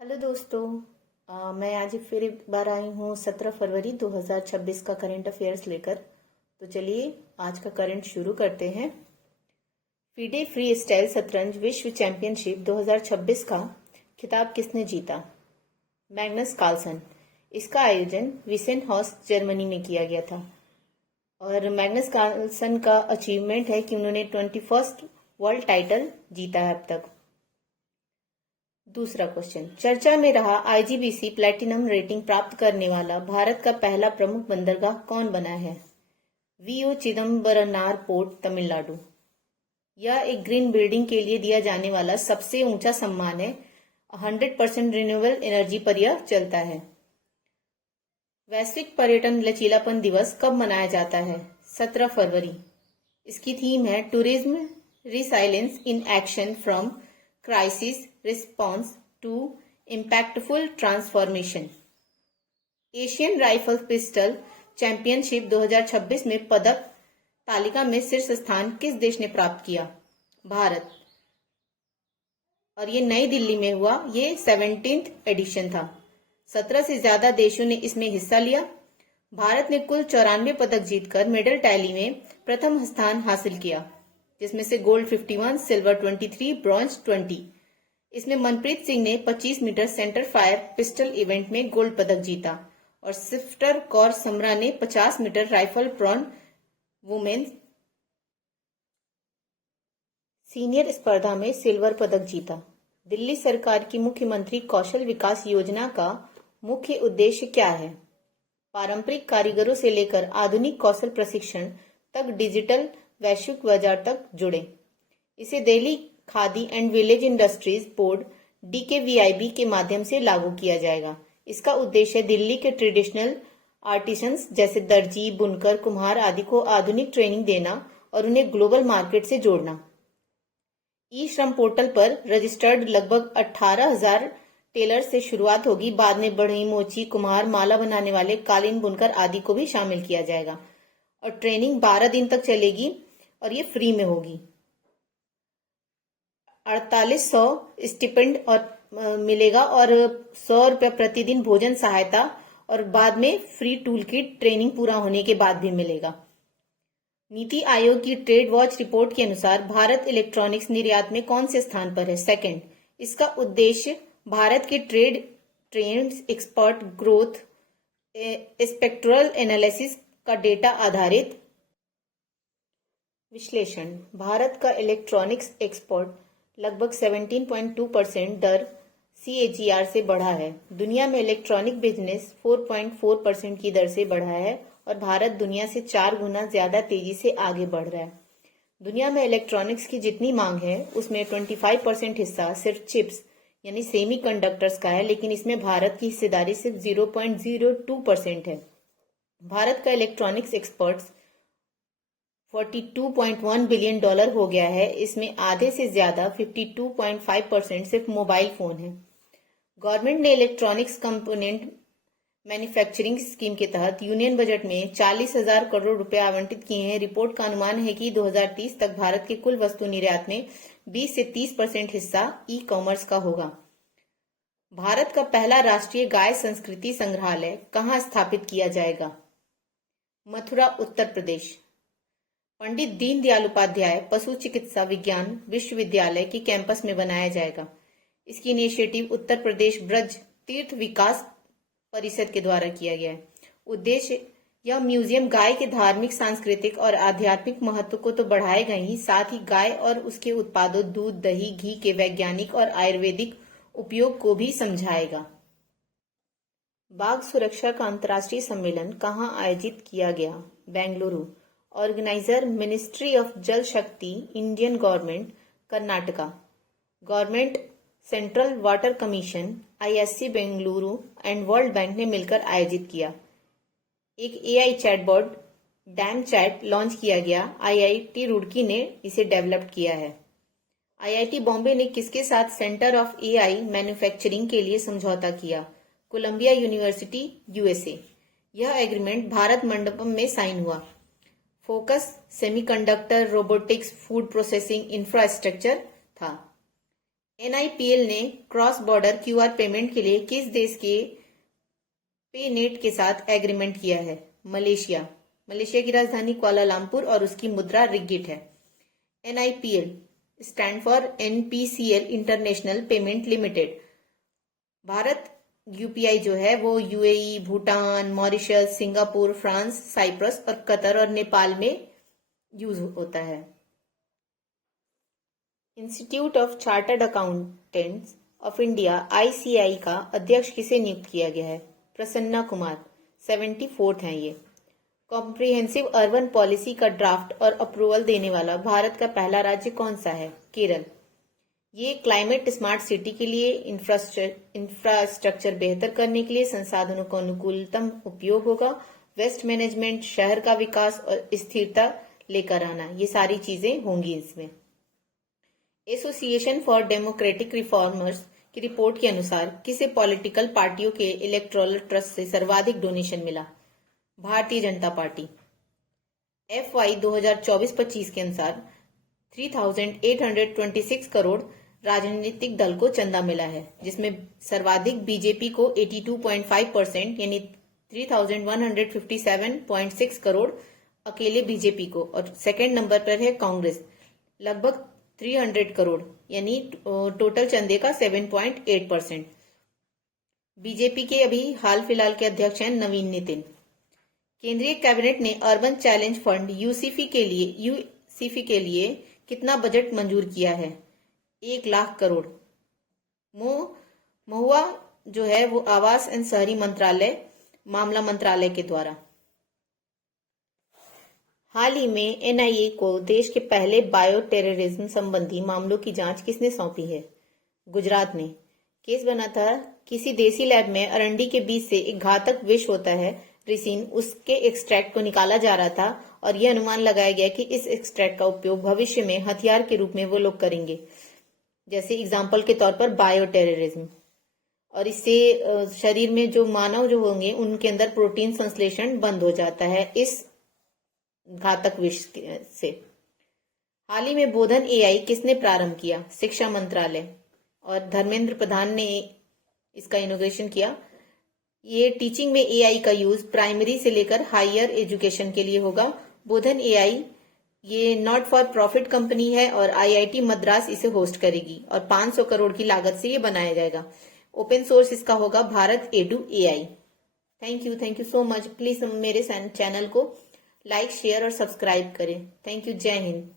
Hello दोस्तों। मैं आज फिर एक बार आई हूँ 17 फरवरी 2026 का करंट अफेयर्स लेकर। तो चलिए आज का करंट शुरू करते हैं। फीडे फ्री स्टाइल शतरंज विश्व चैंपियनशिप 2026 का खिताब किसने जीता? Magnus Carlsen. इसका आयोजन विसेनहॉर्स्ट जर्मनी में किया गया था और मैग्नस कार्लसन का अचीवमेंट है कि उन्होंने 21st वर्ल्ड टाइटल जीता है अब तक। दूसरा क्वेश्चन, चर्चा में रहा आईजीबीसी प्लैटिनम रेटिंग प्राप्त करने वाला भारत का पहला प्रमुख बंदरगाह कौन बना है? VO Chidambaranar port, Tamil Nadu. यह एक ग्रीन बिल्डिंग के लिए दिया जाने वाला सबसे ऊंचा सम्मान है। 100% रिन्यूएबल एनर्जी पर यह चलता है। वैश्विक पर्यटन लचीलापन दिवस कब मनाया जाता है? 17 फरवरी। इसकी थीम है tourism resilience in action from crisis response to impactful transformation. Asian rifle pistol championship 2026 में पदक तालिका में शीर्ष स्थान किस देश ने प्राप्त किया? भारत। और ये नई दिल्ली में हुआ। ये 17th एडिशन था। 17 से ज्यादा देशों ने इसमें हिस्सा लिया। भारत ने कुल 94 पदक जीतकर मेडल टैली में प्रथम स्थान हासिल किया, जिसमें से गोल्ड 51, सिल्वर 23, ब्रॉन्ज 20। इसमें मनप्रीत सिंह ने 25 metre centre fire pistol event में गोल्ड पदक जीता और सिफ्टर कौर समरा ने 50 metre rifle prone women senior स्पर्धा में सिल्वर पदक जीता। दिल्ली सरकार की मुख्यमंत्री कौशल विकास योजना का मुख्य उद्देश्य क्या है? पारंपरिक कारीगरों से लेकर आधुनिक कौशल प्रशिक्षण तक डिजिटल वैश्विक बाजार तक जुड़े। इसे Delhi khadi and village industries board DKVIB के माध्यम से लागू किया जाएगा। इसका उद्देश्य दिल्ली के ट्रेडिशनल आर्टिसंस जैसे दर्जी, बुनकर, कुम्हार आदि को आधुनिक ट्रेनिंग देना और उन्हें ग्लोबल मार्केट से जोड़ना। ई श्रम पोर्टल पर रजिस्टर्ड लगभग 18,000 टेलर से शुरुआत होगी। बाद में बढ़ई, मोची, कुम्हार, माला बनाने वाले, कालीन बुनकर आदि को भी शामिल किया जाएगा और ट्रेनिंग 12 दिन तक चलेगी और ये फ्री में होगी। 4800 स्टिपेंड और मिलेगा और 100 रुपये प्रतिदिन भोजन सहायता और बाद में फ्री टूल किट ट्रेनिंग पूरा होने के बाद भी मिलेगा। नीति आयोग की ट्रेड वॉच रिपोर्ट के अनुसार भारत इलेक्ट्रॉनिक्स निर्यात में कौन से स्थान पर है? सेकंड। इसका उद्देश्य भारत के trends, expert growth, spectral analysis का डेटा आधारित विश्लेषण। भारत का इलेक्ट्रॉनिक्स एक्सपोर्ट लगभग 17.2% दर CAGR से बढ़ा है। दुनिया में इलेक्ट्रॉनिक बिजनेस 4.4% की दर से बढ़ा है और भारत दुनिया से 4 गुना ज्यादा तेजी से आगे बढ़ रहा है। दुनिया में इलेक्ट्रॉनिक्स की जितनी मांग है उसमें 25% हिस्सा सिर्फ चिप्स यानी सेमी कंडक्टर्स का है, लेकिन इसमें भारत की हिस्सेदारी सिर्फ 0.02% है। भारत का इलेक्ट्रॉनिक्स एक्सपर्ट्स $42.1 बिलियन हो गया है। इसमें आधे से ज्यादा 52.5% सिर्फ मोबाइल फोन है। गवर्नमेंट ने इलेक्ट्रॉनिक्स कंपोनेंट मैन्युफैक्चरिंग स्कीम के तहत यूनियन बजट में 40,000 करोड़ रुपए आवंटित किए हैं। रिपोर्ट का अनुमान है कि 2030 तक भारत के कुल वस्तु निर्यात में 20 से 30% हिस्सा ई कॉमर्स का होगा। भारत का पहला राष्ट्रीय गाय संस्कृति संग्रहालय कहाँ स्थापित किया जाएगा? मथुरा, उत्तर प्रदेश। पंडित दीनदयाल उपाध्याय पशु चिकित्सा विज्ञान विश्वविद्यालय के कैंपस में बनाया जाएगा। इसकी इनिशिएटिव उत्तर प्रदेश ब्रज तीर्थ विकास परिषद के द्वारा किया गया है। उद्देश्य यह म्यूजियम गाय के धार्मिक, सांस्कृतिक और आध्यात्मिक महत्व को तो बढ़ाएगा ही, साथ ही गाय और उसके उत्पादों दूध, दही, घी के वैज्ञानिक और आयुर्वेदिक उपयोग को भी समझाएगा। बाघ सुरक्षा का अंतर्राष्ट्रीय सम्मेलन कहाँ आयोजित किया गया? बेंगलुरु। ऑर्गेनाइजर मिनिस्ट्री ऑफ जल शक्ति, Indian government, Karnataka. Government, central water commission, ISC Bengaluru and world bank ने मिलकर आयोजित किया। एक AI chatbot dam chat launch किया गया। IIT रुड़की ने इसे डेवलप किया है। IIT बॉम्बे ने किसके साथ सेंटर ऑफ AI मैन्युफैक्चरिंग के लिए समझौता किया? Columbia University, USA। यह एग्रीमेंट भारत मंडपम में साइन हुआ। Focus semiconductor, robotics, food processing infrastructure था। NIPL ने क्रॉस बॉर्डर QR पेमेंट के लिए किस देश के पेनेट के साथ एग्रीमेंट किया है? मलेशिया। मलेशिया की राजधानी कुआलालंपुर और उसकी मुद्रा रिग्गिट है। NIPL stand for NPCL international payment limited. Bharat UPI जो है वो UAE, Bhutan, Mauritius, Singapore, France, Cyprus और कतर और नेपाल में यूज होता है। Institute of chartered accountants of India ICAI का अध्यक्ष किसे नियुक्त किया गया है? प्रसन्ना कुमार। 74th हैं ये। कॉम्प्रिहेंसिव अर्बन पॉलिसी का ड्राफ्ट और अप्रूवल देने वाला भारत का पहला राज्य कौन सा है? केरल। ये क्लाइमेट स्मार्ट सिटी के लिए इंफ्रास्ट्रक्चर बेहतर करने के लिए संसाधनों का अनुकूलतम उपयोग होगा, वेस्ट मैनेजमेंट, शहर का विकास और स्थिरता लेकर आना, ये सारी चीजें होंगी इसमें। एसोसिएशन फॉर डेमोक्रेटिक रिफॉर्मर्स की रिपोर्ट के अनुसार किसे पॉलिटिकल पार्टियों के इलेक्टोरल ट्रस्ट से सर्वाधिक डोनेशन मिला? भारतीय जनता पार्टी। FY 2024-25 के अनुसार 3,826 करोड़ राजनीतिक दल को चंदा मिला है, जिसमें सर्वाधिक बीजेपी को 82.5% यानी 3,157.6 करोड़ अकेले बीजेपी को, और सेकंड नंबर पर है कांग्रेस लगभग 300 करोड़ यानी टोटल चंदे का 7.8%। बीजेपी के अभी हाल फिलहाल के अध्यक्ष हैं नवीन नितिन। केंद्रीय कैबिनेट ने अर्बन चैलेंज फंड यूसीफी के लिए कितना बजट मंजूर किया है? 1 लाख करोड़। महुआ जो है वो आवास एवं शहरी मामला मंत्रालय के द्वारा। हाल ही में NIA को देश के पहले बायो टेररिज्म संबंधी मामलों की जांच किसने सौंपी है? गुजरात ने। केस बना था किसी देसी लैब में अरंडी के बीज से एक घातक विष होता है रिसिन, उसके एक्सट्रैक्ट को निकाला जा रहा था और यह अनुमान लगाया गया कि इस एक्सट्रैक्ट का उपयोग भविष्य में हथियार के रूप में वो लोग करेंगे, जैसे एग्जाम्पल के तौर पर बायो टेररिज्म। और इससे शरीर में जो मानव जो होंगे उनके अंदर प्रोटीन संश्लेषण बंद हो जाता है इस घातक विष से। हाल ही में बोधन AI किसने प्रारंभ किया? शिक्षा मंत्रालय, और धर्मेंद्र प्रधान ने इसका इनोग्रेशन किया। ये टीचिंग में AI का यूज प्राइमरी से लेकर हायर एजुकेशन के लिए होगा। बोधन AI ये नॉट फॉर प्रॉफिट कंपनी है और IIT मद्रास इसे होस्ट करेगी और 500 करोड़ की लागत से ये बनाया जाएगा। ओपन सोर्स इसका होगा Bharat edu AI। Thank you so much. Please मेरे चैनल को लाइक, शेयर और सब्सक्राइब करें। Thank you. जय हिंद।